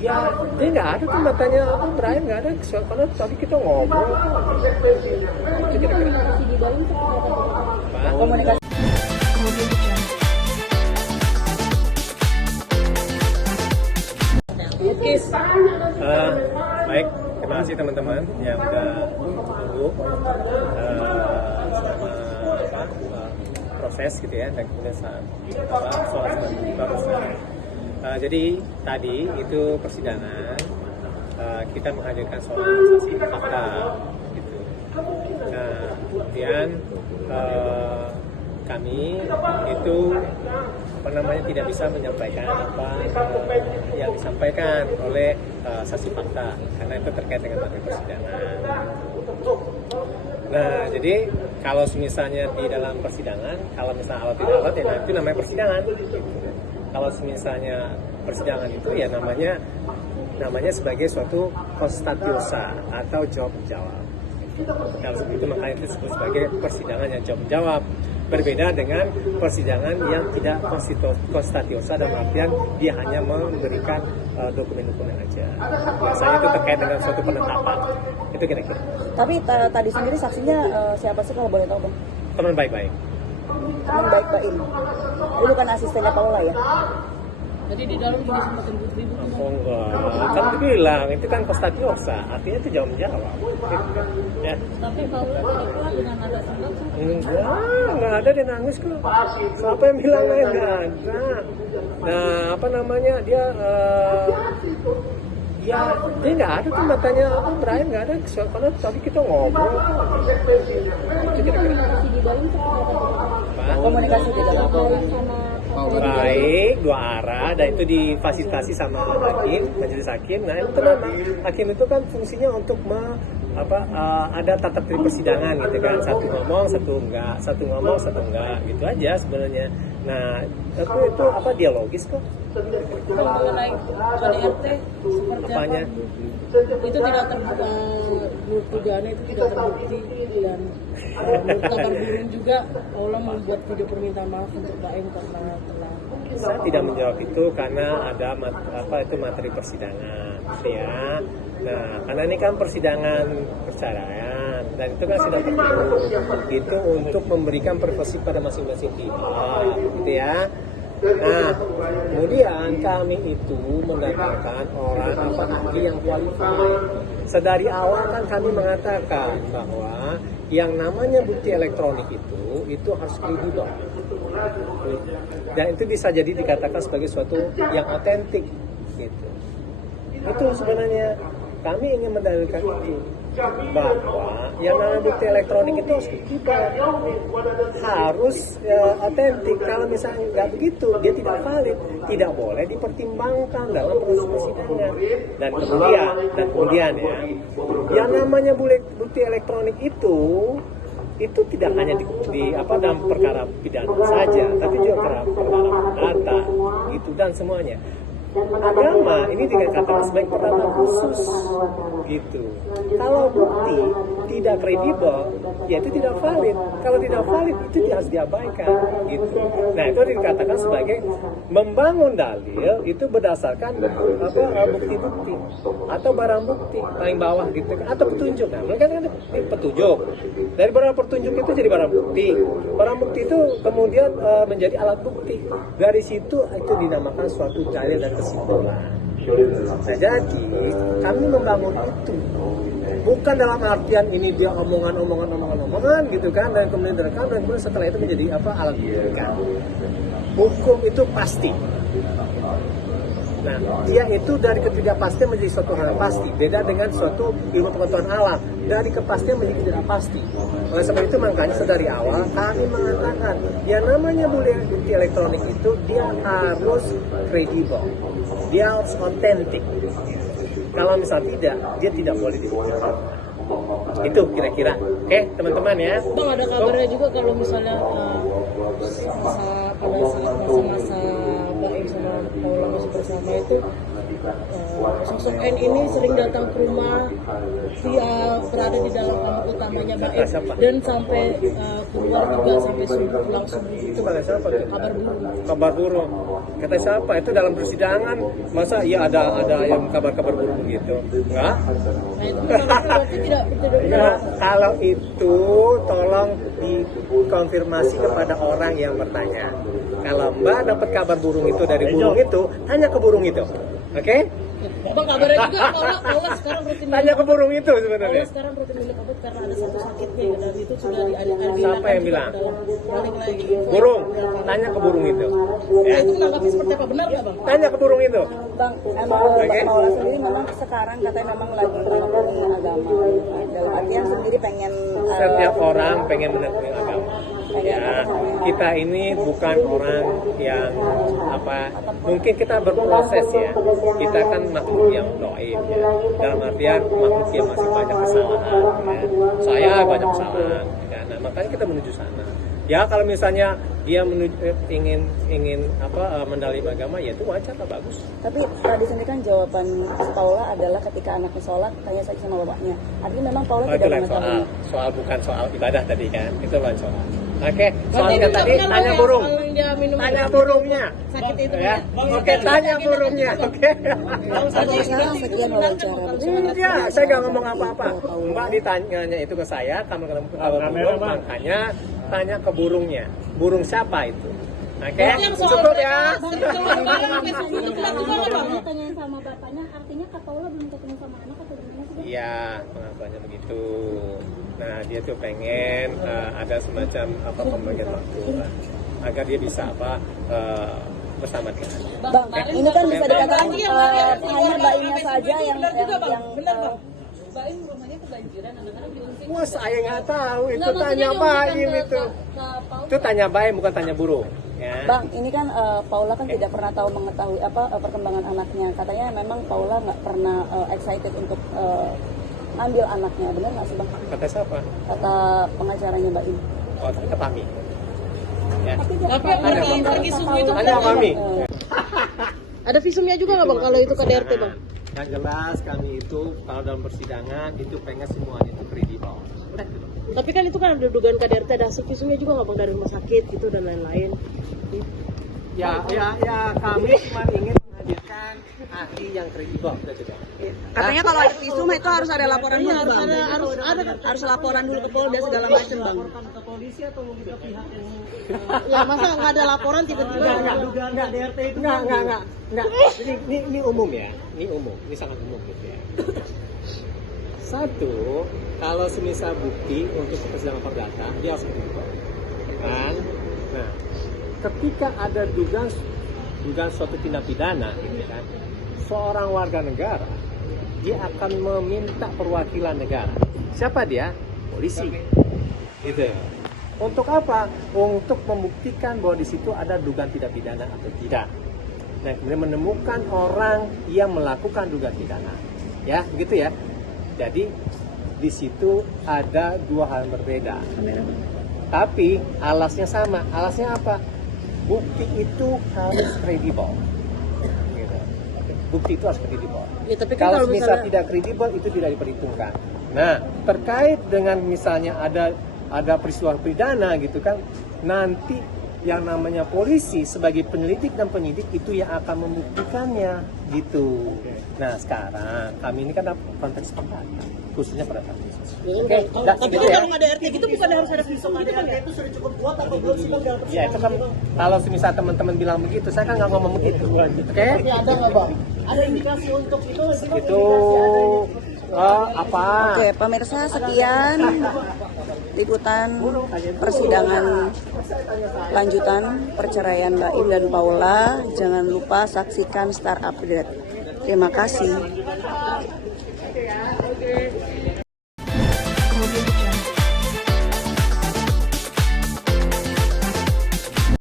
Ya, dia nggak ada tuh matanya apa Brian nggak ada karena tadi kita ngobrol. Itu kira-kira. Di Bali seperti apa? Pak? Komunikasi. Oke. Baik, terima kasih teman-teman yang udah tunggu selama proses gitu ya, dan kemudian saat soal barusan. Jadi tadi itu persidangan kita menghadirkan soal saksi fakta gitu. Nah, kemudian kami itu tidak bisa menyampaikan apa yang disampaikan oleh saksi fakta karena itu terkait dengan materi persidangan. Nah, jadi kalau misalnya di dalam persidangan, kalau misalnya alat tidak alat ya itu namanya persidangan. Kalau misalnya persidangan itu ya namanya sebagai suatu konstatiosa atau jawab-jawab. Kalau seperti itu makanya itu disebut sebagai persidangan yang jawab-jawab. Berbeda dengan persidangan yang tidak konstatiosa dalam artian dia hanya memberikan dokumen-dokumen aja. Biasanya itu terkait dengan suatu penetapan. Itu kira-kira. Tapi tadi sendiri saksinya siapa sih kalau boleh tahu, Bang? Teman baik-baik. Teman baik-baik. Ini bukan asistennya Paula ya? Jadi di dalam juga sempat ribut-ribut. Oh enggak, kan bilang itu kan konstatiosa, artinya itu jawab-jawab. Ya. Tapi Paula tadi pulang dengan nada senang. Enggak ada dia nangis kok. Siapa yang bilang enggak ada? Nah, apa namanya dia ya dia nggak ada tuh matanya apa Brian nggak ada karena tadi kita ngobrol. Itu kira-kira. Di Bali seperti apa? Pak? Komunikasi di dalam sama Baik, dua arah, dan itu difasilitasi sama hakim, majelis hakim. Nah itu memang hakim itu kan fungsinya untuk ada tata tertib persidangan gitu kan, satu ngomong satu enggak gitu aja sebenarnya. Nah itu apa dialogis kok. Kalau mengenai KDRT seperti Apanya? apa? Itu tidak terbuka, dugaannya itu tidak terbukti dan menurut kabar burung juga Paula membuat video permintaan maaf untuk KM karena telah. Saya tidak menjawab itu karena ada materi persidangan, gitu ya. Nah, karena ini kan persidangan perceraian dan itu kan sudah tertutup itu untuk memberikan privasi pada masing-masing pihak, gitu ya. Nah, kemudian kami itu mendatangkan orang ahli yang qualified. Sedari awal kan kami mengatakan bahwa yang namanya bukti elektronik itu harus kredibel. Dan itu bisa jadi dikatakan sebagai suatu yang otentik gitu. Itu sebenarnya kami ingin mendalilkan itu bahwa yang namanya bukti elektronik itu harus kredibel, harus otentik. Kalau misalnya nggak begitu, dia tidak valid, tidak boleh dipertimbangkan dalam proses persidangan. Dan kemudian ya, yang namanya bukti elektronik itu tidak hanya dalam perkara pidana saja, tapi juga perkara data gitu dan semuanya. Agama ini dikatakan sebagai perkara khusus gitu. Kalau bukti tidak kredibel, ya itu tidak valid. Kalau tidak valid itu harus diabaikan gitu. Nah itu dikatakan sebagai membangun dalil itu berdasarkan bukti-bukti atau barang bukti paling bawah gitu atau petunjuk. Nah mereka kan petunjuk. Dari barang petunjuk itu jadi barang bukti. Barang bukti itu kemudian menjadi alat bukti. Dari situ itu dinamakan suatu dalil dan kesimpulan. Nah, jadi kami membangun itu bukan dalam artian ini dia omongan gitu kan, dan kemudian direkam dan kemudian setelah itu menjadi alat bukti kan. Hukum itu pasti. Nah, dia itu dari ketidakpastian menjadi suatu hal yang pasti. Beda dengan suatu ilmu pengetahuan alam, dari kepastian menjadi tidak pasti. Oleh sebab itu makanya sedari awal kami mengatakan yang namanya bukti elektronik itu dia harus kredibel, dia harus otentik. Kalau misal tidak, dia tidak boleh dipercaya. Itu kira-kira. Oke, teman-teman ya. Bang, ada kabarnya juga kalau misalnya pada saat masa-masa Baim sama Paula masih bersama itu sosok N ini sering datang ke rumah, dia berada di dalam kamar utamanya Baim dan sampai keluar juga sampai subuh, pulang subuh Itu kata siapa tuh? kabar burung. Kabar burung. Kata siapa? Itu dalam persidangan. Masa iya ada yang kabar-kabar burung gitu? Enggak? Nah itu berarti tidak Ya, kalau itu tolong dikonfirmasi kepada orang yang bertanya. Kalau Mbak dapat kabar burung itu dari burung itu, tanya ke burung itu. Oke? Bang, kabarnya juga Paula sekarang rutin Tanya ke burung itu Paula sebenarnya. sekarang rutin minum obat karena ada satu sakitnya dan itu sudah diadakan. Siapa yang bilang? Balik lagi. Burung. Tanya ke burung itu. Nah, itu menanggapi seperti apa? Benar nggak bang? Tanya ke burung itu. Bang, emang Mbak Paula sendiri memang sekarang katanya memang lagi menekuni agama. Dalam artian sendiri pengen Setiap orang pengen menekuni agama. Ya, kita ini bukan orang yang mungkin kita berproses ya. Kita kan makhluk yang doib ya. Dalam artian makhluk yang masih banyak kesalahan ya. Saya banyak kesalahan ya. Nah, makanya kita menuju sana. Ya kalau misalnya dia ingin mendalim agama, ya itu wajar lah, bagus. Tapi di sini kan jawaban Paula adalah ketika anaknya sholat tanya saja sama bapaknya. Artinya memang Paula Itu tidak lain mengetahui. soal bukan soal ibadah tadi kan, itu lain soal. Oke, Berarti soalnya itu tadi benar, Bang, tanya ya? burung. Kalau dia minum Tanya obat burungnya. sakit itu Ya. Bang, Oke, tanya burungnya. Oke. Sampai sekarang sekian wawancara. Enggak, saya nggak ngomong apa-apa. Mbak ditanyanya itu ke saya, kamu burung, makanya tanya ke burungnya. Burung siapa itu? Oke, yang soal cukup ya. Dia tanyain sama bapaknya, artinya Kak Paula belum ketemu sama anak atau gimana sih? Iya, pengakuannya begitu. Nah, dia tuh pengen ada semacam pembagian waktu lah, agar dia bisa bersama dengan anak. Bang, ini kan bisa dikatakan hanya bayinya saja yang Baim rumahnya kebanjiran, anak-anak diungsi. Wah, saya nggak tahu itu, tanya Baim itu. Itu tanya Baim, bukan tanya burung. Ya. Bang, ini kan Paula kan tidak pernah mengetahui perkembangan anaknya. Katanya memang Paula nggak pernah excited untuk ambil anaknya. Benar nggak sih Bang? Kata siapa? Kata pengacaranya Mbak Im. Oh, kata Pami. Ya. Tapi yang pergi subuh itu Tanya Pami. ada visumnya juga nggak bang kalau itu KDRT bang? Yang jelas kami itu kalau dalam persidangan itu pengen semuanya itu kredibel. Udah gitu. Tapi kan itu kan ada dugaan KDRT, ada hasil visumnya juga nggak bang dari rumah sakit gitu dan lain-lain. Ya, kami cuma ingin menghadirkan ahli yang kredibel, gitu. Katanya kalau ada visum itu harus ada laporan dulu Bang. Harus laporan dulu ke Polda segala macam Bang. Ke polisi atau ke pihak yang ya masa nggak ada laporan tiba-tiba dugaan KDRT itu Enggak. Ini umum ya. Ini sangat umum gitu ya. Satu, kalau semisal bukti untuk persidangan perdata, dia harus kredibel. Kan? Nah, ketika ada dugaan suatu tindak pidana, gitu kan, seorang warga negara, dia akan meminta perwakilan negara. Siapa dia? Polisi. Gitu. Untuk apa? Untuk membuktikan bahwa di situ ada dugaan tindak pidana atau tidak. Dan kemudian menemukan orang yang melakukan dugaan pidana. Ya, begitu ya. Jadi di situ ada dua hal yang berbeda. Tapi alasnya sama. Alasnya apa? Bukti itu harus kredibel. Gitu. Bukti itu harus kredibel. ya, tapi kan Kalau misalnya misalnya tidak kredibel itu tidak diperhitungkan. Nah, terkait dengan misalnya ada peristiwa pidana gitu kan, nanti yang namanya polisi sebagai penyelidik dan penyidik itu yang akan membuktikannya gitu. Nah, sekarang kami ini kan dalam konteks perdata, khususnya pada saat ini. Oke, tapi kan kalau nggak ada RT gitu bukan harus ada visum gitu kan ya? Itu sudah cukup kuat atau belum sih bang? Ya itu kan kalau misal teman-teman bilang begitu, saya kan nggak ngomong begitu. Oke? Ada nggak bang? Ada indikasi untuk itu? Itu apa? Oke, pemirsa sekian liputan persidangan lanjutan perceraian Mbak Im dan Paula. Jangan lupa saksikan Star Update. Terima kasih.